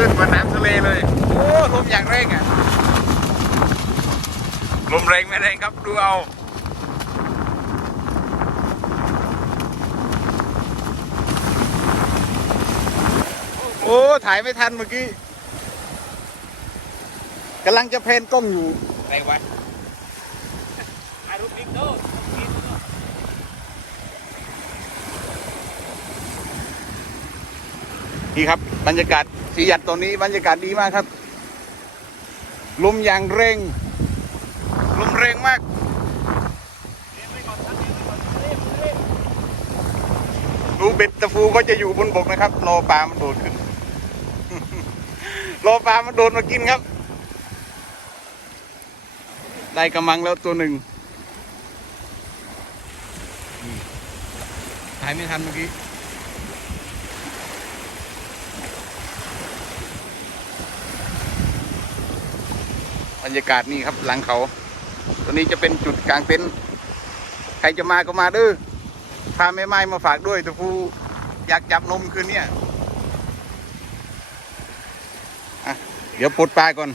มือนน้ำทะเลเลย โอ้ลมอย่างแรงอะ ลมแรงไม่แรงครับดูเอาโอ้ถ่ายไม่ทันเมื่อกี้กำลังจะเพนกล้องอยู่ไหนวะถ่ายรูปบิ๊กโต้นี่ครับบรรยากาศ สีหยัดตรงนี้บรรยากาศดีมากครับ ลมอย่างเร่ง ลมแรงมากดูเบ็ดตะฟูก็จะอยู่บนบกนะครับรอปลามันโดดขึ้นรอปลามันโดดมากินครับ ได้กระมังแล้วตัวหนึ่งถ่ายไม่ทันเมื่อกี้ บรรยากาศนี่ครับหลังเขา ตัวนี้จะเป็นจุดกลางเต็นท์ใครจะมาก็มาเด้อพาแม่ไม้มาฝากด้วยตะฟูอยากจับนมคืนเนี่ยเดี๋ยวปลดปลาก่อน